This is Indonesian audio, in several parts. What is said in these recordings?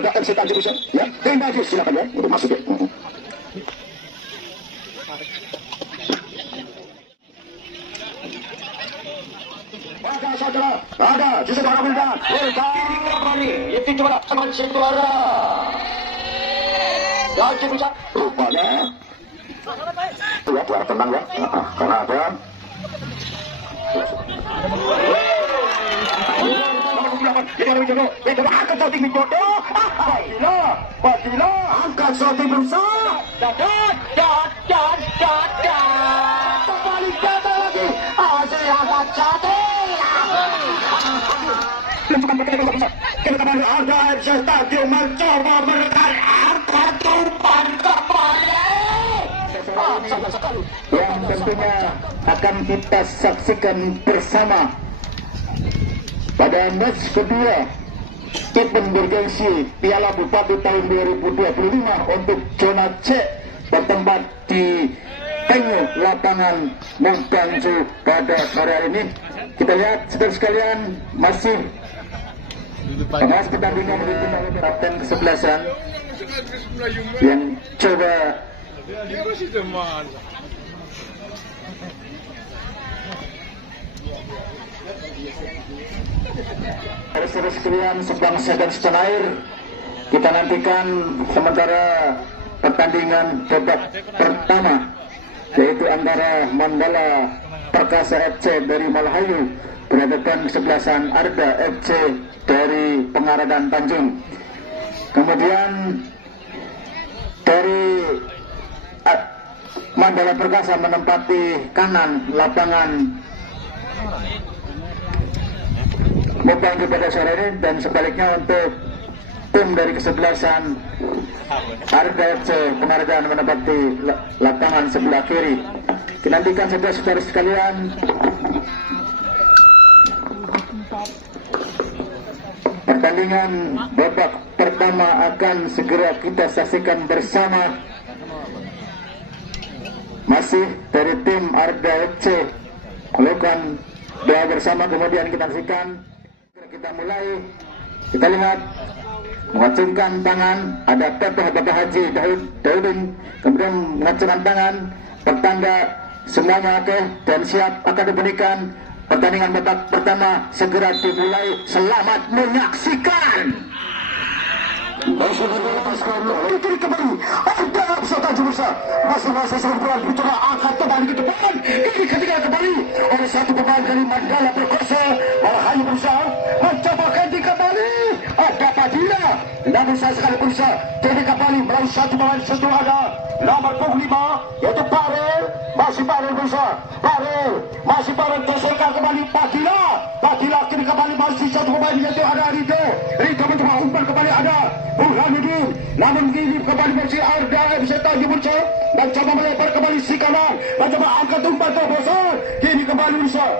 Arda MC Tanjung Besar. Ya, tim maju silakan ya untuk masuk ya. Ada saudara, ada di sebelah Wildan. Kembali, itu coba teman situara. Tanjung Besar rupanya. Ya, juara tenang ya, karena ada. Angkat shooting Widodo. Badila, angkat shooting berusaha. Kembali jatuh lagi. Asyik angkat shooting. Kembali ada FC Stadium mencoba menekan angka umpan kembali. Yang tentunya akan kita saksikan bersama pada match kedua event bergengsi Piala Bupati tahun 2025 untuk zona C bertempat di venue lapangan Mungtanju pada sore hari ini. Kita lihat saudara sekalian, masih membahas pertandingan di kapten kesebelasan yang coba saudara sekalian sebangsa dan setanah air, kita nantikan sementara pertandingan babak pertama, yaitu antara Mandala Perkasa FC dari Malahayu berhadapan kesebelasan Arda FC dari Pengaradan Tanjung. Kemudian dari Mandala Perkasa menempati kanan lapangan Mungtanju pada sore ini, dan sebaliknya untuk tim dari kesebelasan Arda FC Pengaradan menempati lapangan sebelah kiri. Dinantikan saudara-saudara sekalian pertandingan babak pertama akan segera kita saksikan bersama. Masih dari tim Arda FC melakukan doa bersama, kemudian kita saksikan. Kita mulai, kita lihat mengacungkan tangan, ada Teteh Bapak Haji Daudin, kemudian mengacungkan tangan, pertanda semuanya oke dan siap akan diberikan. Pertandingan babak pertama segera dimulai. Selamat menyaksikan. Kiri kembali, ada Tanjung Besar masing-masing seorang bicara angkat kembali ke depan. Kiri ketiga kembali oleh satu pemain dari Mandala Perkasa. Malahayu berusaha mencoba ganti kembali. Ada Padilla, namun saya sekali berusaha jadi kembali melalui satu pemain setu ada nomor 5 yaitu Barel. Masih Barel berusaha, Barel masih Barel terserkan kembali Padilla kiri kembali masih satu pemain yaitu ada Rido mencoba umpan kembali ada Burhanuddin, namun kini kembali masih Arda FC Tanjung Besar mencoba melebar kembali si kanan, mencoba angkat umpan ke besar, kini kembali berusaha.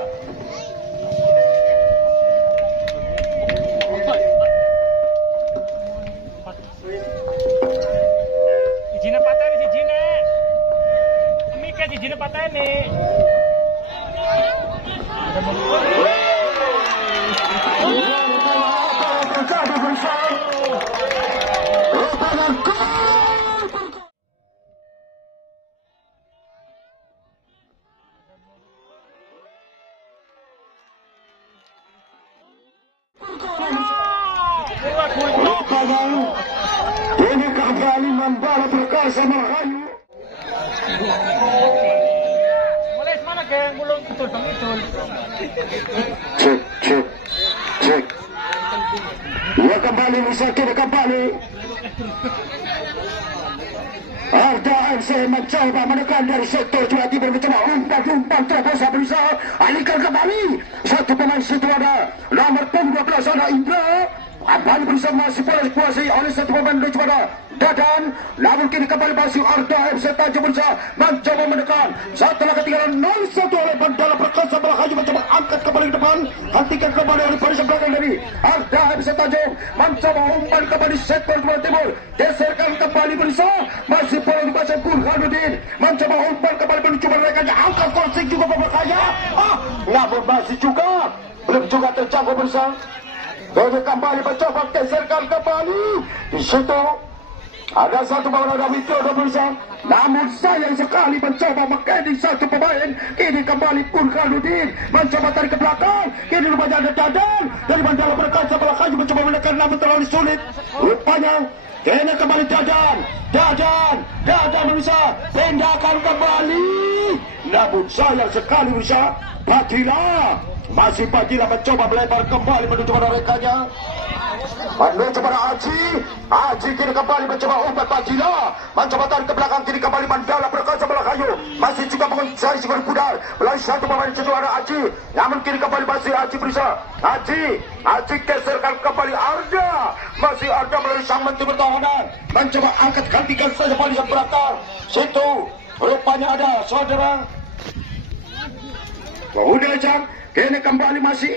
Ijina patah nih, ijina. Mika ijina patah nih. Ini kembali Mandala Perkasa Malahayu. Mulai mana kayak mulung betul bang itu. Cek. Dia kembali Musakir kembali. Arda FC mencoba menekan dari sektor Jawa Timur, mencoba umpan terus berusaha alihkan kembali. Satu pemain situ ada nomor 12 ada Indra. Kembali bersama masih bola dikuasai oleh satu pemain dari Jepara Dadan, namun kini kembali masih Arda FC Tanjung Besar mencoba menekan setelah ketinggalan 0-1 oleh Mandala Perkasa Malahayu mencoba angkat kembali ke depan, hentikan kembali oleh barisan belakang dari Arda FC Tanjung, mencoba umpan kembali sektor Jawa Timur, geserkan kembali berusaha masih bola dikuasai Burhanuddin, mencoba umpan kembali menuju mereka, angkat crossing juga berbahaya, namun masih juga belum juga terjangkau berusaha. Jadi kembali mencoba geserkan kembali. Di situ ada satu pemain ada Widodo berusaha. Namun sayang sekali mencoba mengkending satu pemain. Ini kembali Burhanuddin mencoba tarik ke belakang. Kini rupanya ada Dadan dari Mandala berkaca belakang mencoba menekan namun terlalu sulit. Rupanya kini kembali Dadan berusaha pindahkan kembali. Namun sayang sekali berusaha Padilla. Masih Padilla mencoba melebar kembali menuju pada rekannya. Menuju pada Aji kini kembali mencoba umpan Padilla. Mencoba tarik ke belakang kini kembali Mandala berkaca belakang. Masih juga mencari Sigurd Pudar. Melalui satu pemain situ ada Aji. Namun kini kembali masih Aji berusaha. Aji geserkan kembali Arda. Masih Arda melalui sang menteri pertahanan. Mencoba angkat gantikan saja barisan belakang. Situ rupanya ada saudara Udah jam. Kini kembali masih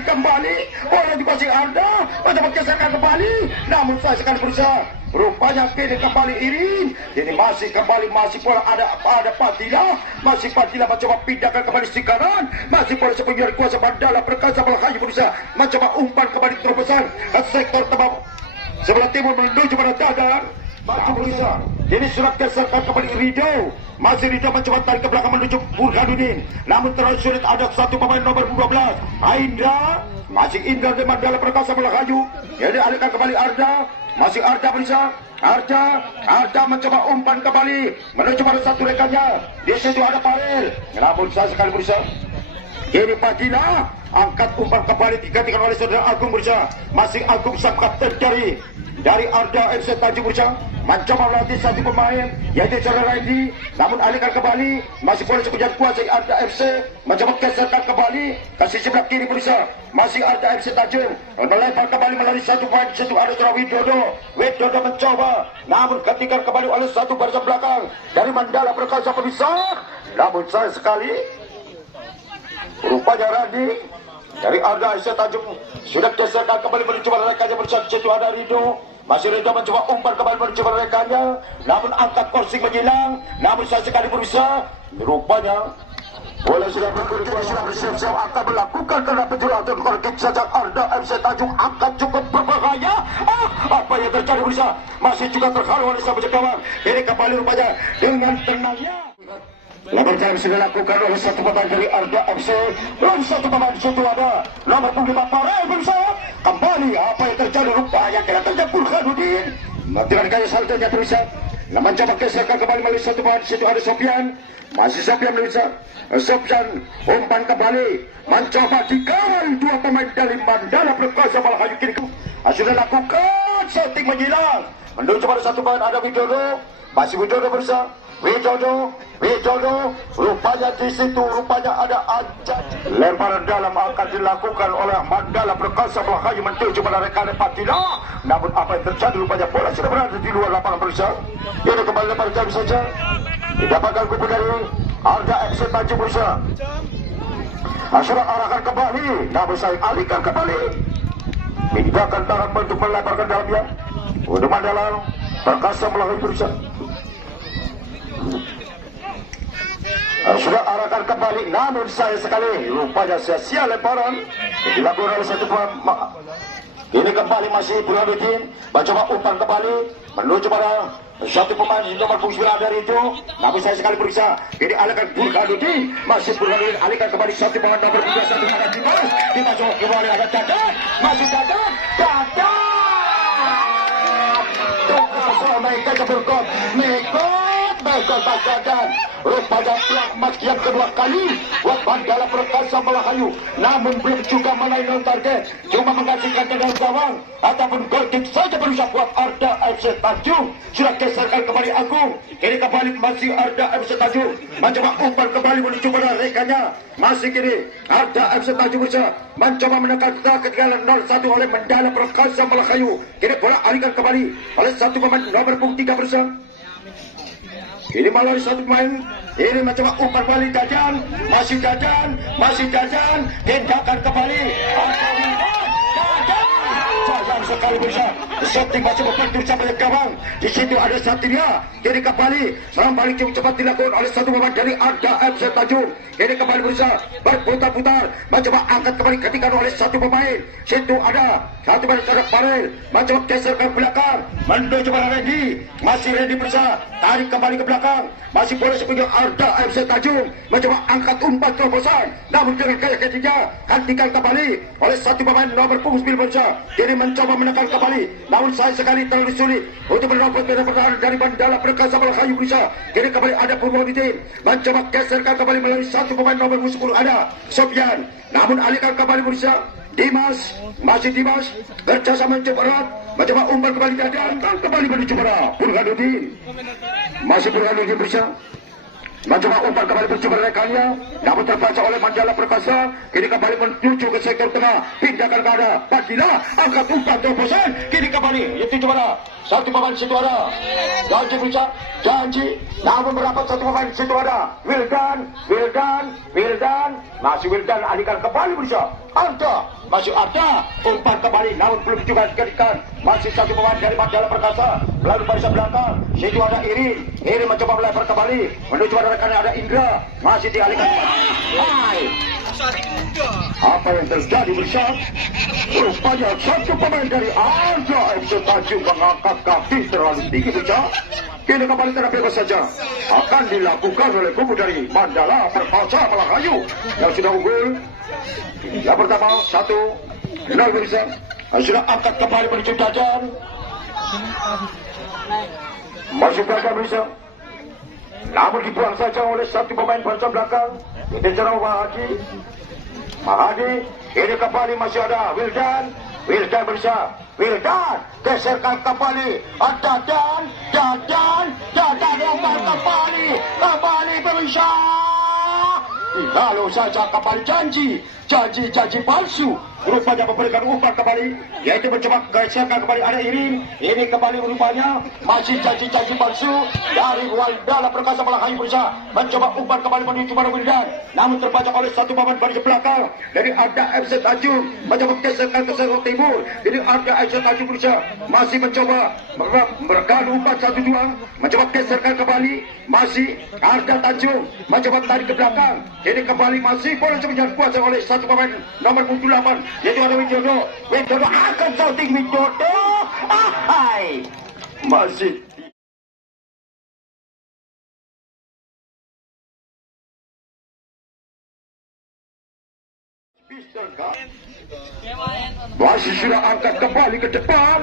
kembali bola di pasir Arda mencoba geserkan kembali, namun saya sekali berusaha. Rupanya kini kembali Irin. Ini masih bola ada Padilla. Masih Padilla mencoba pindahkan kembali si kanan. Masih bola sepenuhnya kuasa Mandala berkaca belakang berusaha mencoba umpan kembali terobosan ke sektor tebak sebelah timur menuju pada Dadan. Masih berusaha. Ini sudah geserkan kembali Rido. Masih Rido mencoba tarik ke belakang menuju Burhanuddin. Namun terlalu sulit ada satu pemain nomor 12. Indra. Masih Indra dari Mandala Perkasa Melakayu. Jadi alihkan kembali Arda. Masih Arda berusaha. Arda mencoba umpan kembali menuju pada satu rekannya. Di situ ada Parel. Namun saya sekali berusaha. Kini Padilla angkat umpan kembali digantikan oleh saudara Agung berusaha. Masih Agung sang kapten dari Arda FC Tanjung berusaha mencoba melatih satu pemain yaitu saudara Randy. Namun alihkan kembali masih boleh sekejap kuasai Arda FC mencoba geserkan kembali kasih sebelah kiri berusaha. Masih Arda FC Tanjung melempar kembali melalui satu pemain situ ada saudara Widodo mencoba namun gantikan kembali oleh satu barisan belakang dari Mandala Perkasa Pemisah. Namun sayang sekali rupanya Randy dari Arda FC Tanjung sudah geserkan kembali menuju pada rekannya bersama situ ada Rido. Masih Rido mencoba umpan kembali menuju pada rekannya. Namun angkat korsing menghilang. Namun saya sekali berusaha. Rupanya bola sudah bersiap-siap akan melakukan karena penjelasan korek saja Arda FC Tanjung akan cukup berbahaya. Apa yang terjadi berusaha masih juga terhalang oleh sahabat kawan. Ini kembali rupanya dengan tenangnya. Lawan yang sudah dilakukan oleh satu pemain dari Arda FC. Lawan satu pemain di situ ada nomor 5 Parel berusaha. Kembali apa yang terjadi rupanya kena terjadi Burhanuddin. Dengan gaya saltonya berusaha. Mencoba geserkan kembali melalui satu pemain di situ ada Sofian. Masih Sofian berusaha. Sofian umpan kembali mencoba dikawal dua pemain dari Mandala Perkasa Melakayu kini. Sudah lakukan setting menghilang menuju pada satu pemain ada Widodo. Masih Widodo berusaha. Widodo rupanya di situ rupanya ada Ajat. Lemparan dalam akan dilakukan oleh Mandala Perkasa Melakayu menuju pada rekan Padilla. Namun apa yang terjadi rupanya bola sudah berada di luar lapangan berusaha. Ini kembali lempar jauh saja didapatkan kupu dari Arda FC Tanjung berusaha. Sudah arahkan kembali namun saya alihkan kembali. Pindahkan tangan untuk melemparkan dalamnya untuk Mandala Perkasa Melakayu berusaha. Sudah arahkan kembali namun saya sekali rupanya sia-sia lemparan dilakukan oleh satu pemain. Ini kembali masih Burhanuddin mencoba umpan kembali menuju pada satu pemain nomor 9 dari itu. Namun saya sekali berusaha ini alihkan Burhanuddin. Masih Burhanuddin alihkan kembali satu pemain nomor 3 satu ada Dimas kembali ada Dadan. Masih Dadan Mekot Dadan rupanya pelak emas yang kedua kali buat Mandala Perkasa Melakayu. Namun belum juga menaikkan target, cuma mengasihkan tendangan gawang ataupun gol kick saja berusaha buat Arda FC Tanjung. Sudah geserkan kembali Agung. Kini kembali masih Arda FC Tanjung mencoba umpan kembali menuju pada rekannya. Masih kini Arda FC Tanjung berusaha mencoba menekan ketinggalan 0-1 oleh Mandala Perkasa Melakayu. Kini bola alihkan kembali oleh satu pemain nomor 3 berusaha. Ini melalui satu pemain. Ini mencoba umpan kembali Dadan. Masih Dadan. Tindakan kembali Dadan. Sayang sekali bisa. Setting masih membantu sampai gawang. Di situ ada Satria. Kini kembali serang balik cukup cepat dilakukan oleh satu pemain dari Arda FC Tanjung. Kini kembali berusaha berputar-putar, mencoba angkat kembali ketika oleh satu pemain. Situ ada satu pemain Sarak Farel, mencoba geser ke belakang menuju pada Randy. Masih Randy berusaha tarik kembali ke belakang. Masih boleh sebagai Arda FC Tanjung mencoba angkat umpan terobosan, namun dengan gaya ketiga hentikan kembali oleh satu pemain nomor punggung 9 berusaha. Kini mencoba menekan kembali, namun sayang sekali terlalu sulit untuk mendapat pertahanan dari Mandala Perkasa Malahayu berusaha. Kini kembali ada Purwodin mencoba geserkan kembali melalui satu pemain nomor 10 ada Sofian, namun alihkan kembali berusaha. Dimas, masih Dimas kerjasama mencoba erat, mencoba umpan kembali dan kembali menuju pada Burhanuddin. Masih Burhanuddin berusaha mencoba umpan kembali mencoba rekannya, namun terbaca oleh Mandala Perkasa. Kini kembali menuju ke sektor tengah, pindahkan ke arah Padilla, angkat umpan terobosan. Kini kembali itu coba satu pemain situ ada Janji berusaha, Janji, namun merapat satu pemain situ ada Wildan, masih Wildan alihkan kembali berusaha. Arda, masih ada umpan kembali, namun belum juga dikerikan. Masih satu pemain dari Mandala Perkasa melalui barisan belakang. Situ ada Irin mencoba melempar kembali menuju pada rekannya ada Indra, masih dialihkan. Apa yang terjadi bersama? Rupanya satu pemain dari Arda FC Tanjung mengangkat kaki terlalu tinggi bersama. Kini kembali tenang bebas saja akan dilakukan oleh kubu dari Mandala Perkasa Malahayu yang sudah unggul. Yang pertama 1-0 bisa. Sudah angkat kembali menuju Dadan. Masih gagal bisa. Namun dibuang saja oleh satu pemain barisan belakang. Itu cara Mahadi. Ini kembali masih ada Wildan berusaha. Wildan geserkan kembali. Dadan umpan kembali berusaha. Lalu saja kembali janji palsu. Rupanya memberikan umpan kembali, yaitu mencoba geserkan kembali ada Irin. Ini kembali rupanya masih janji palsu dari Mandala Perkasa Malahayu berusaha mencoba umpan kembali menuju pada Wildan, namun terbaca oleh satu pemain baris belakang dari Arda FC Tanjung mencoba geserkan ke sebelah timur. Ini Arda FC Tanjung berusaha masih mencoba merekan umpan 1-2, mencoba geserkan kembali. Masih Arda Tanjung mencoba tarik ke belakang. Ini kembali masih boleh sebenarnya kuasa oleh satu pemain nomor 8 yaitu ada Widodo akan shooting Widodo. Masih masih sudah angkat kembali ke depan.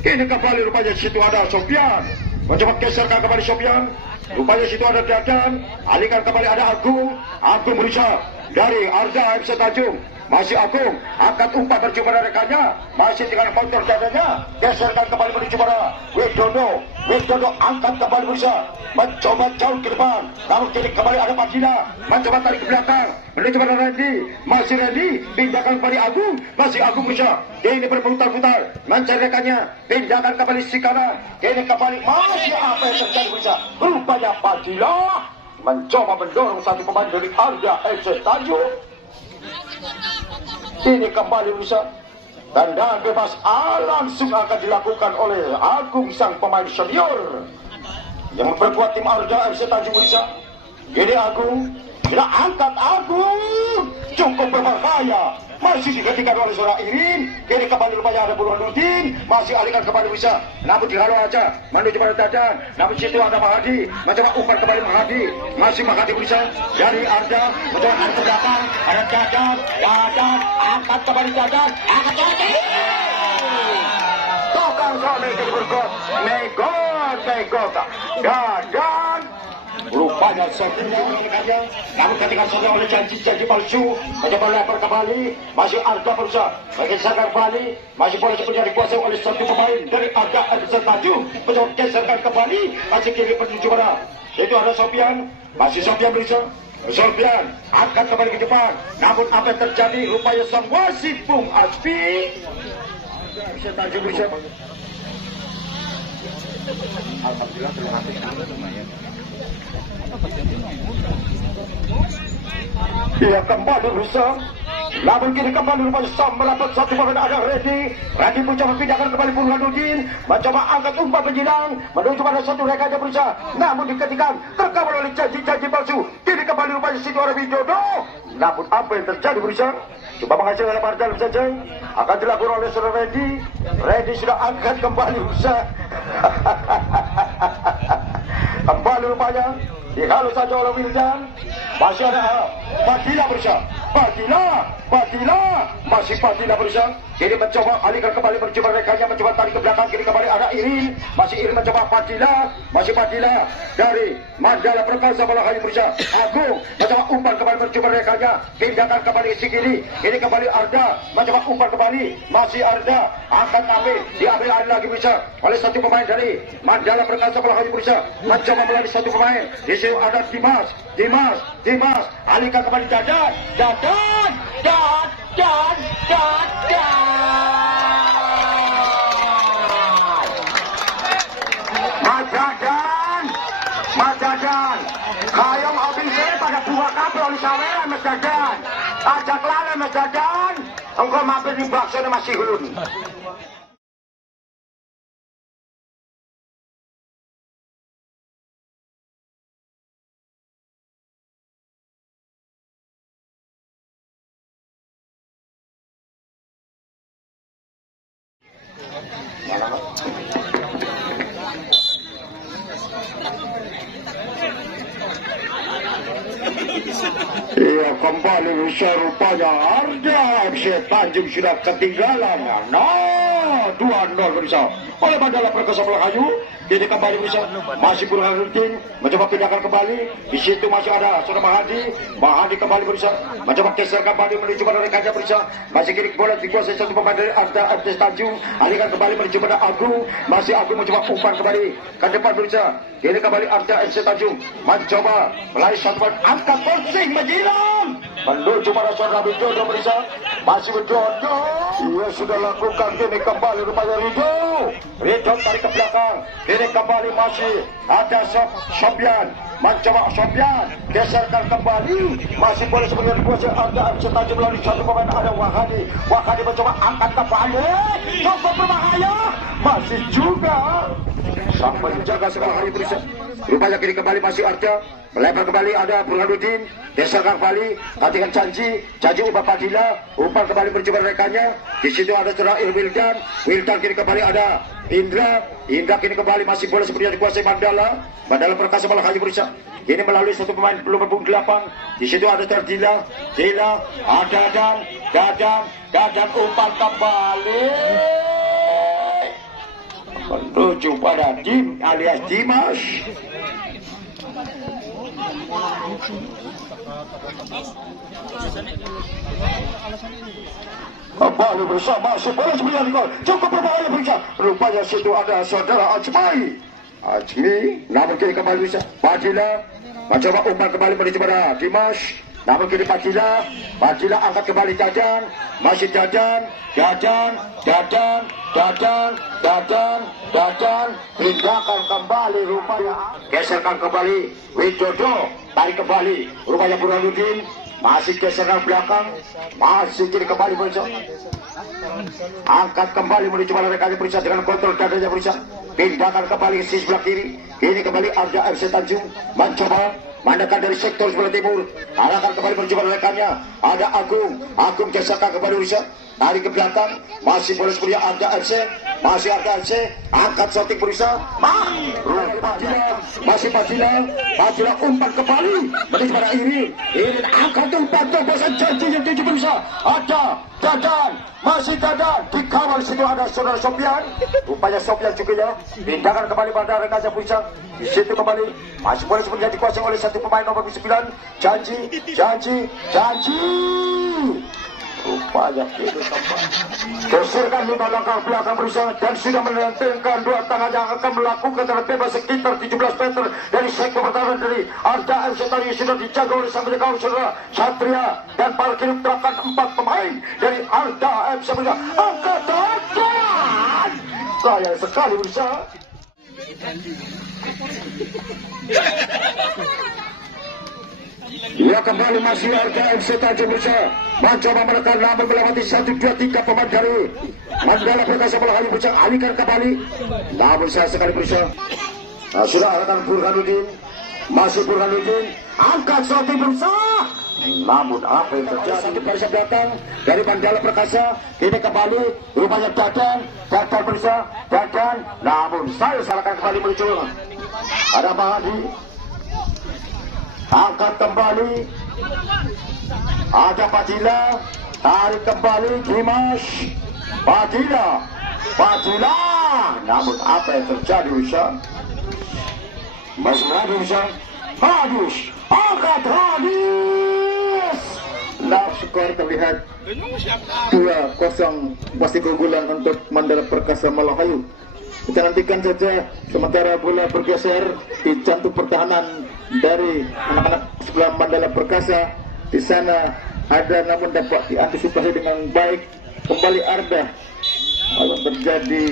Kini kembali rupanya situ ada Sofian mencoba geserkan kembali Sofian. Rupanya situ ada Dadan, alihkan kembali ada Agung berusaha dari Arda FC Tanjung. Masih Agung angkat umpan berjumpa pada rekannya, masih dengan motor dadanya geserkan kembali menuju pada Widodo angkat kembali berusaha mencoba jauh ke depan, namun kini kembali ada Padilla mencoba tarik ke belakang menuju pada Randy. Masih Randy pindahkan kembali Agung, masih Agung berusaha ini berputar-putar mencari rekannya, pindahkan kembali si kanan. Ini kembali masih apa yang terjadi berusaha. Rupanya Padilla mencoba mendorong satu pemain dari Arda FC Tanjung. Ini kembali bisa tendangan bebas langsung akan dilakukan oleh Agung sang pemain senior yang memperkuat tim Arda FC Tanjung bisa. Ini Agung sudah angkat, Agung cukup berbahaya, masih dihentikan oleh seorang Irin. Kini kembali rupanya ada Burhanuddin, masih alihkan kembali bisa, namun dihalau aja menuju pada Dadan, namun situ ada Mahadi mencoba umpan kembali Mahadi, masih Mahadi bisa dari Arda mencoba angkat ke belakang ada Dadan angkat kembali Dadan tukang sampai ke bergot Megod Dadan. Rupanya sebelumnya namun ketika sudah oleh janji palsu mencoba lempar kembali, masih Arda berusaha menggeserkan kembali, masih boleh sebenarnya dikuasai oleh satu pemain dari Arda FC Tanjung mencoba geserkan kembali, masih kiri menuju pada itu ada Sofian, masih Sofian berusaha. Sofian akan kembali ke depan, namun apa yang terjadi? Rupanya sang wasit Bung Aspi FC Tanjung berusaha. Alhamdulillah terima kasih. Dia kembali berusaha Namun kini kembali rupanya Sam melapat satu pemain ada Reddy mencoba pindahkan kembali Burhanuddin, mencoba angkat umpan penjilang menuju pada satu reka aja berusaha, namun diketikan terkawal oleh janji-janji palsu. Kini kembali rupanya Siti Orang Widodo, namun apa yang terjadi berusaha coba menghasilkan lebar dalam saja akan dilakukan oleh saudara Reddy sudah angkat kembali berusaha. Kembali rupanya dihalau saja oleh Wildan. Masih ada Fadila berusaha, Fadila masih Fadila berusaha. Kini mencoba alihkan kembali mencoba rekannya, mencoba tarik ke belakang. Kini kembali ada Irin, masih Irin mencoba Fadila, masih Fadila dari Mandala Perkasa bola hanya berusaha. Agung mencoba umpan kembali mencoba rekannya, pindahkan kembali isi kiri. Ini kembali Arda mencoba umpan kembali, masih Arda angkat diambil lagi berusaha oleh satu pemain dari Mandala Perkasa bola hanya berusaha mencoba melalui satu pemain. Di sini ada Dimas alihkan kembali Dadan. Mas Dadan kayong habis pada dua kabel oleh saweran Mas Dadan. Ajak lala Mas Dadan, engkau mampir di bakso masih hun. Iya, kembali bisa rupanya Arda FC Tanjung sudah ketinggalan. Nah, 2-0 berusaha oleh Mandala Perkasa Pelakayu. Jadi kembali berusaha masih Burhanuddin mencoba pindahkan kembali. Di situ masih ada saudara Mahadi kembali berusaha mencoba geser kembali menuju pada rekannya berusaha. Masih kiri bola dikuasai satu pemain dari Arda FC Tanjung. Alihkan kembali menuju pada Agung. Masih Agung mencoba umpan kembali ke depan berusaha. Kini kembali Arda FC Tanjung mencoba melalui satu pemain angkat bolsing menjilang menuju pada saudara Widodo berusaha. Masih Widodo, ia sudah lakukan. Kini kembali rupanya Ridho tarik ke belakang. Kini kembali masih ada Sofian mencoba geserkan kembali, masih boleh sebenarnya dikuasai Arda FC Tanjung melalui satu pemain ada Wahadi mencoba angkat kembali, cukup berbahaya, masih juga sampai menjaga segala hari berusaha. Rupanya kini kembali masih Arda melebar kembali ada Burhanuddin, geserkan kembali katikan janji umpan Fadila, umpan kembali mencoba rekannya. Di situ ada saudara Wildan kini kembali ada Indra kini kembali masih boleh sebenarnya dikuasai Mandala Perkasa bola hanya berusaha. Ini melalui satu pemain belum berpung 8. Di situ ada Dila, ada Dadan umpan kembali menuju pada Dim alias Dimas. Kembali bersama sebelah 9 gol, cukup berbahaya berusaha. Rupanya situ ada saudara Ajmi, namun kini kembali bisa Fadila mencoba umpan kembali menuju pada Dimas. Namun kini Fadila angkat kembali Dadan, masih Dadan, pindahkan kembali rupanya, geserkan kembali Widodo, tarik kembali rupanya Burhanuddin, masih geserkan belakang, masih kini kembali berusaha angkat kembali menuju pada rekannya berusaha dengan kontrol dadanya berusaha pindahkan kembali sisi sebelah kiri. Ini kembali Arda FC Tanjung mencoba mandakan dari sektor sebelah timur, arahkan kembali menuju pada rekannya ada Agung geserkan kembali berusaha tarik ke belakang, masih boleh sebenarnya Arda FC angkat shooting berusaha masih Fadila umpan kembali menuju pada Irin angkat umpan bosan janji yang tujuh berusaha ada Dadan, masih Dadan dikawal situ ada saudara Sofian, rupanya Sofian juga ya pindahkan kembali pada rekannya berusaha. Di situ kembali masih boleh sebenarnya dikuasai oleh satu pemain nomor 9 janji rupanya itu tempat geserkan 5 langkah belakang berusaha dan sudah menentengkan 2 tangan yang akan melakukan jarak bebas sekitar 17 meter dari sektor pertahanan dari Arda FC Tanjung sudah dijaga oleh sang penjaga saudara Satria dan parkir terapkan 4 pemain dari Arda FC berusaha angkat Dadan sayang sekali berusaha. Ia kembali masih RKM Tanjung Besar mencoba menekan namun melewati 1, 2, 3 pemain dari Mandala Perkasa Malahayu Besar alihkan kembali namun saya sekali berusaha. Sudah arahkan Burhanuddin, masih Burhanuddin angkat Soti berusaha namun apa yang terjadi? Satu barisan datang dari Mandala Perkasa ini kembali rupanya Dadan berusaha Dadan namun saya salahkan kembali muncul ada Mahadi angkat kembali ada Padilla tarik kembali Dimas Padilla namun apa yang terjadi Usha masih lagi Usha Hadis angkat Hadis nah skor terlihat 2-0 masih keunggulan untuk Mandala Perkasa Malahayu. Kita nantikan saja sementara bola bergeser di jantung pertahanan dari anak-anak sebelah Mandala Perkasa. Di sana ada namun dapat diantisipasi dengan baik kembali Arda. Kalau terjadi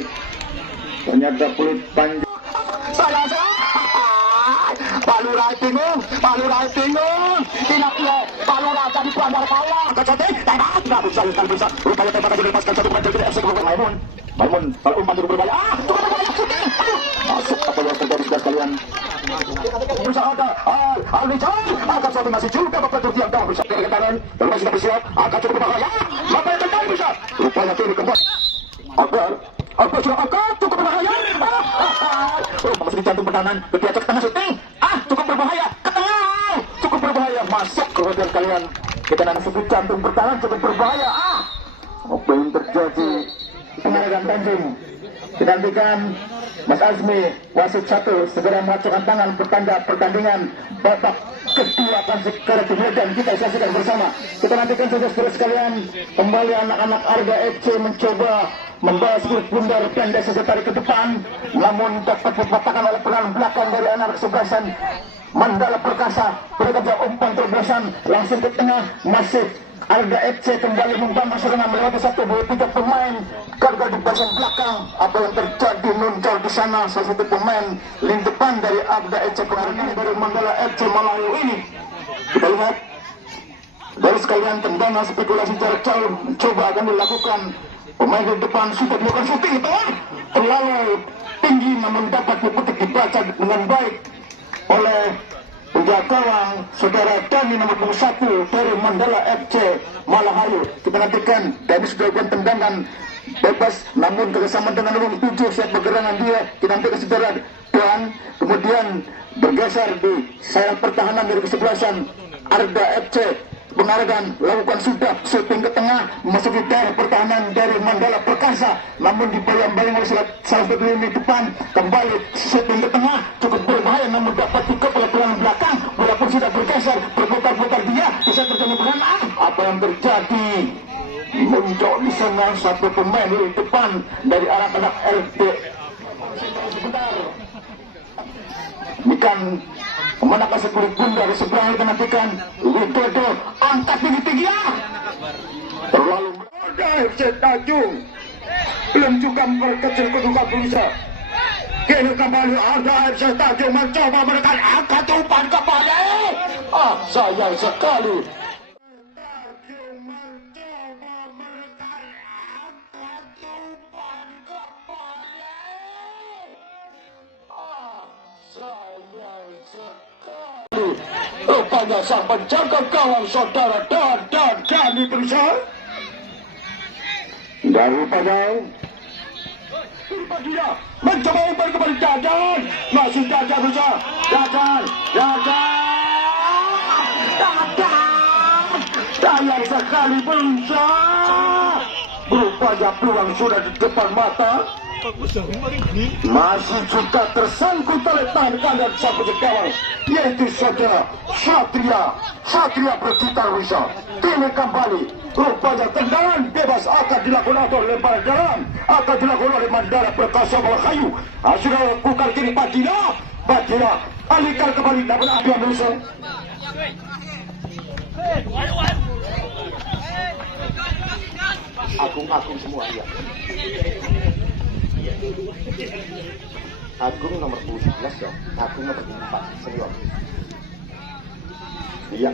ternyata peluit panjang. Palura bingung, tinaknya Palura jadi pelanggar kaya. Kecotik, tembak, tidak bisa. Rupanya tembak aja dilepaskan satu pemain dari FC Kabupaten Maimun. Kalau umpan itu berbahaya, cukup berbahaya, syuting. Masuk apa yang terjadi sudah sekalian. Berusaha ada, Al-Nijan, angkat satu masih juga Bapak Turki yang dalam berusaha ke kanan. Dan masih bersiap, angkat cukup berbahaya. Apa yang terjadi bisa? Rupanya kiri kembali. Akbar sudah angkat, cukup berbahaya. Masih di jantung pertahanan, ketika ke tengah syuting. Cukup berbahaya, ke tengah. Cukup berbahaya, masuk kemudian kalian. Kita nanti di jantung pertahanan cukup berbahaya. Apa yang terjadi? Pengarahan Tanjung. Dinantikan Mas Azmi, wasit 1 segera mengacungkan tangan pertanda pertandingan babak kedua akan segera dimulai. Kita saksikan bersama. Kita nantikan saja saudara sekalian, kembali anak-anak Arga FC mencoba membawa skuad bundar pendek saja tarik ke depan, namun dapat dipatahkan oleh peran belakang dari anak kesebelasan Mandala Perkasa. Berikutnya umpan terbelasan langsung ke tengah, masih Arga FC kembali membangun serangan melewati 1-2-3 pemain gagal di bagian belakang. Apa yang terjadi muncul di sana salah satu pemain lini depan dari Arga FC kemarin dari Mandala FC Malahayu ini. Kita lihat dari sekalian tendangan spekulasi jarak jauh coba akan dilakukan. Pemain di depan sudah dilakukan syuting terlalu tinggi namun dapat dibaca dengan baik oleh penjaga gawang saudara Dani nomor 1 dari Mandala FC Malahayu. Kita nantikan Dani sudah lakukan tendangan bebas namun kerjasama dengan nomor 7 siap bergerangan dia. Kita nantikan saudara Dan kemudian bergeser di sayap pertahanan dari kesebelasan Arga FC. Pengarahan lakukan sudah syuting ke tengah memasuki daerah pertahanan dari Mandala Perkasa namun dibayang-bayang oleh salah satu lini depan. Kembali syuting ke tengah cukup berbahaya namun dapat dikop oleh pelan belakang walaupun sudah bergeser berputar-putar dia bisa terjadi peran. Apa yang terjadi? Muncul di sana satu pemain di depan dari anak-anak LD. Bukan memenangkan sekulit bundar seberang kita nantikan Widodo angkat tinggi-tinggi terlalu mudah FC Tanjung belum juga memperkecil kedudukan berusaha. Kini kembali ada FC Tanjung mencoba menekan angkat umpan kembali. Sayang sekali rupanya sang penjaga gawang saudara Dani berusaha dan rupanya dia mencoba umpan kembali Dadan masih Dadan berusaha Dadan sayang sekali berusaha berupaya peluang sudah di depan mata masih juga tersangkut oleh tangan kanan sang penjaga gawang yaitu saudara Satria bergitar bisa. Kini kembali rupanya tendangan bebas akan dilakukan oleh lemparan dalam akan dilakukan oleh Mandala Perkasa Malahayu. Sudah lakukan kini Padilla alihkan kembali namun ada yang bisa. Agung semua ya. Agung nomor 11 ya. Agung nomor 4 senior. Iya.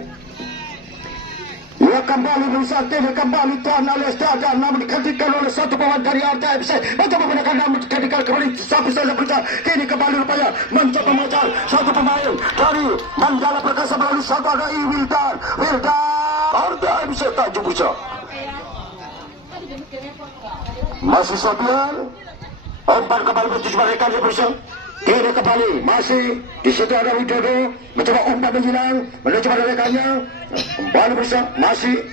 Ia kembali bersatu, kembali Tuan alias Dadan, namun dikatikan oleh satu pemain dari RTFC. Mencoba menekan, namun dikatikan kembali sampai saja berjalan. Kini kembali rupanya mencoba mengejar satu pemain dari Mandala Perkasa melalui satu ada Wildan. RTFC Tanjung Priok. Masih Sofian. Umpan kembali bertuju mereka di Priok. Kini kembali masih di situ ada Widodo mencoba umpan menjilang menuju pada rekannya kembali berusaha masih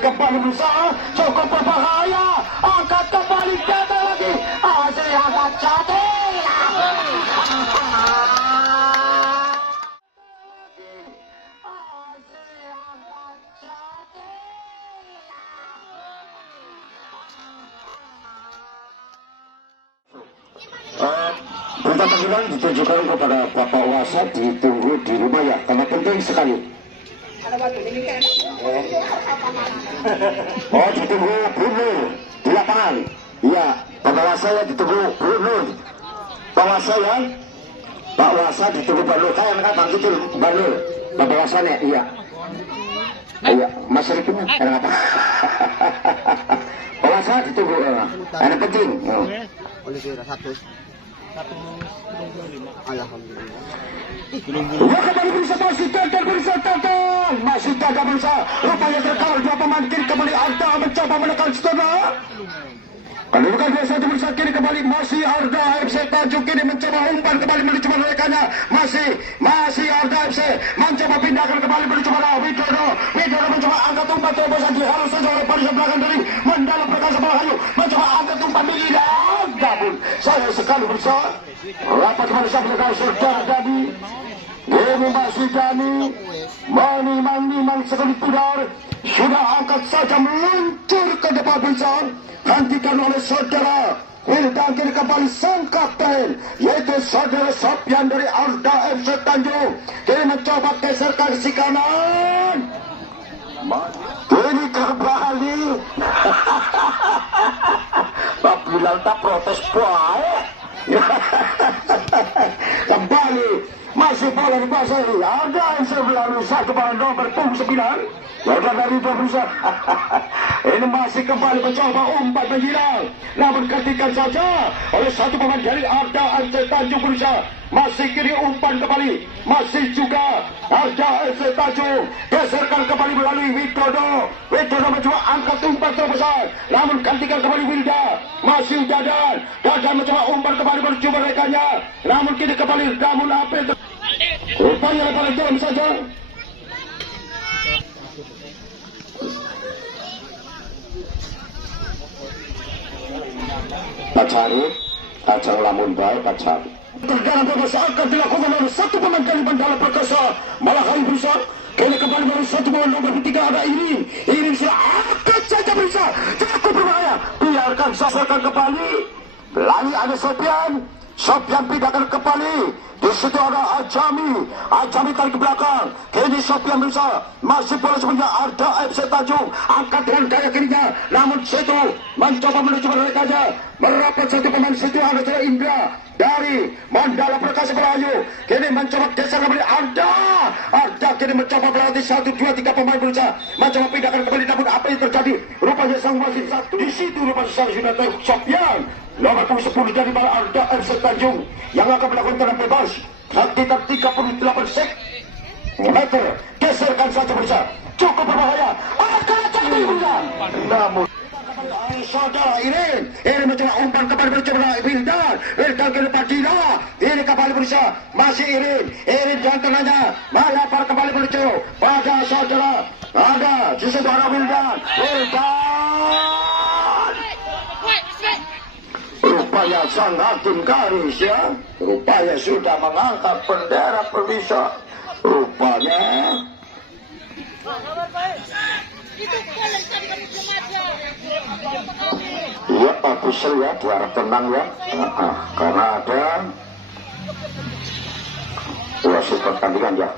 kembali berusaha cukup berbahaya angkat kembali gagal lagi Aziz angkat jatuh perintah panggilan ditujukan kepada Bapak Wasit ditunggu di rumah ya karena penting sekali. Oh ditunggu Bruno di lapangan. Iya Bapak Wasit ditunggu Bruno. Bapak saya Pak Wasit ditunggu Bruno. Kayak kan Bang itu Bruno. Bapak Wasitnya iya. Iya Mas Riknya ada apa? Bapak Wasit ditunggu. Ada penting. Oliveira 125. Alhamdulillah. Kembali berusaha masih tak berusaha. Rupanya terkawal dua pemain kiri kembali Arda mencoba menekan Stona. Kedudukan 2-1 berusaha kiri kembali masih Arda FC Tanjung kini mencoba umpan kembali menuju merekanya masih Arda FC mencoba pindahkan kembali menuju pada Widodo mencoba angkat umpan terobosan dihalus saja oleh barisan belakang dari Mandala Perkasa Bahayu mencoba angkat umpan menghidang namun saya sekali berusaha rapat barisan belakang saudara Dani ini masih Dani Mani sekali pudar sudah angkat saja meluncur ke depan barisan hentikan oleh saudara Wildan kini kembali sang kapten yaitu saudara Sofian dari Arda FC Tanjung kini mencoba geserkan ke kanan ini kembali Pak Bilal tak protes baik kembali masih bola dikuasai Arda FC melalui satu bahan nomor 9 Warga dari berusaha ini masih kembali mencoba umpan menjilang namun ketikan saja oleh satu pemain dari Arda FC Tanjung berusaha masih kini umpan kembali masih juga Arda FC Tanjung geserkan kembali melalui Widodo mencoba angkat umpan terbesar namun ketikan kembali Wilda masih Dadan mencoba umpan kembali menuju merekanya namun kini kembali namun apa itu rupanya lepas dalam saja Pacari, kacang lamun baik pacari. Terdalam berbahasa akan dilakukan oleh satu pemain dari Mandala Perkasa malah hari berusaha kini kembali dari satu pemain nomor 3 ada Irin sudah angkat saja berusaha cukup berbahaya biarkan sasakan kembali lagi ada Sofian pindahkan kembali di situ ada Ajami tarik ke belakang kini Sofian berusaha masih bola sebenarnya Arda FC Tanjung angkat dengan gaya kirinya namun situ mencoba menuju merekanya merapat satu pemain situ ada Indra dari Mandala Perkasa Bahayu kini mencoba geser kembali Arda kini mencoba berarti 1, 2, 3 pemain berusaha mencoba pindahkan kembali namun apa yang terjadi rupanya sang wasit satu di situ rupanya sang sudah tahu Sofian nomor 10 dari Arda FC Tanjung yang akan melakukan tenang bebas sekitar 38 meter geserkan saja berusaha cukup berbahaya akan jadi namun saudara Irin mencoba umpan kembali mencoba Wildan kembali Padina ini kembali berusaha masih Irin dan tengahnya melempar kembali menuju pada saudara ada justru ada Wildan rupanya sang hakim garis ya rupanya sudah mengangkat bendera perpisah rupanya iya official ya biar tenang ya karena ada wasit pertandingan ya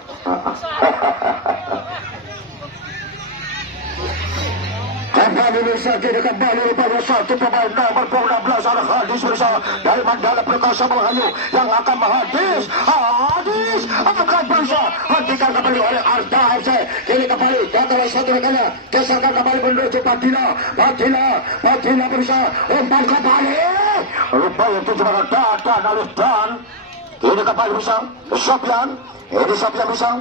kembali lagi kembali pada satu pemain nomor 16 seorang hadis berusaha dari Mandala Perkasa Melayu yang akan menghadis. Hadis akan berusaha hentikan kembali oleh Arda FC. Kini kembali gagal satu rekannya, geserkan kembali menuju Patila berusaha umpan kembali. Rupanya itu cuma datang oleh Dan. Kini kembali berusaha Sofian. Ini Sofian berusaha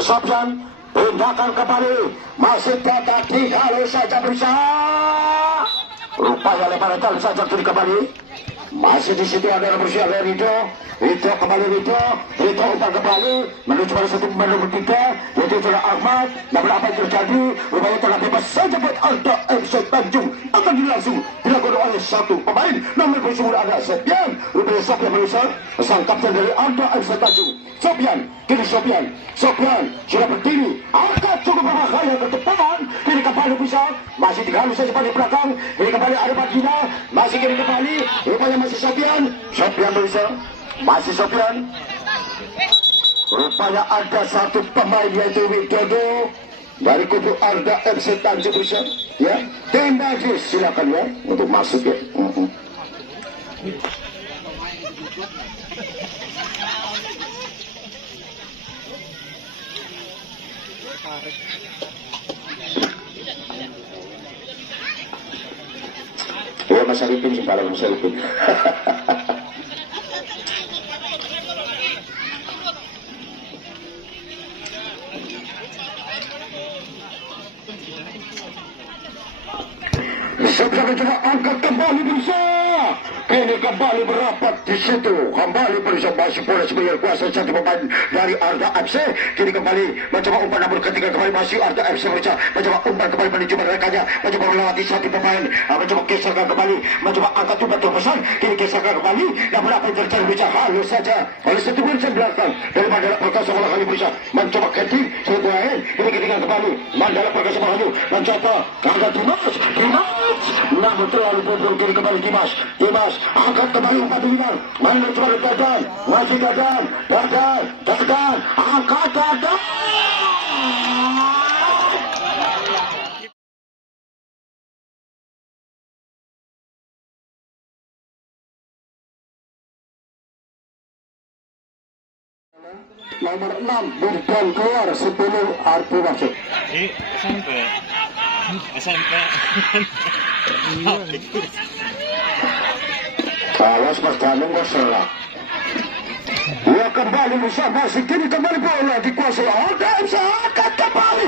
Sofian pindahkan kembali, masih tetap dihalau saja berusaha. Rupanya lebaran jalan saja kini kembali. Masih di situ ada berusaha Rito kembali Rito umpan kembali menuju pada satu pemain nomor 3 yaitu Saudara Ahmad. Namun apa yang terjadi? Rupanya telah bebas saja buat Arda FC Tanjung. Akan langsung dilakukan oleh satu pemain nomor bersumur ada Sofian. Rupanya Sofian berusaha sang kapten dari Arda FC Tanjung. Sofian sudah berdiri, angkat cukup berbahaya ke depan. Kini kembali bisa masih dihalau saja pada belakang. Kini kembali ada Bagina, masih kini kembali. Rupanya masih Sofian berusaha. Masih Sofian. Rupanya ada satu pemain yaitu Widodo dari kubu Arda FC Tanjung berusaha. Ya, tim Najis silakan ya untuk masuk ya. Ya Mas Arifin sembala Mas Arifin. Sebenarnya coba angkat kembali berusaha. Kini kembali merapat di situ. Kembali berusaha masih boleh sebagai kuasa satu pemain dari Arda FC. Kini kembali mencoba umpan namun ketika kembali masih Arda FC berusaha mencoba umpan kembali menuju mereka-nya. Mencoba melewati satu pemain. Mencoba geserkan kembali. Mencoba angkat umpan terbesar. Kini geserkan kembali. Namun apa yang terjadi berusaha halus saja. Oleh satu berusaha belakang dari Mandala Perkasa Melayu berusaha mencoba ketik satu lain. Kini ketika kembali Mandala Perkasa Melayu mencoba angkat namun terlalu bodoh. Kini kembali Dimas angkat kembali umpan Dimas menuju pada Dadan, masih Dadan angkat Dadan. Nomor 6 Burdan keluar 10 Arti masuk. SMP. Awas Mas Danung kok serah. Ya kembali bersama kini kembali bola dikuasai Arda FC, angkat kembali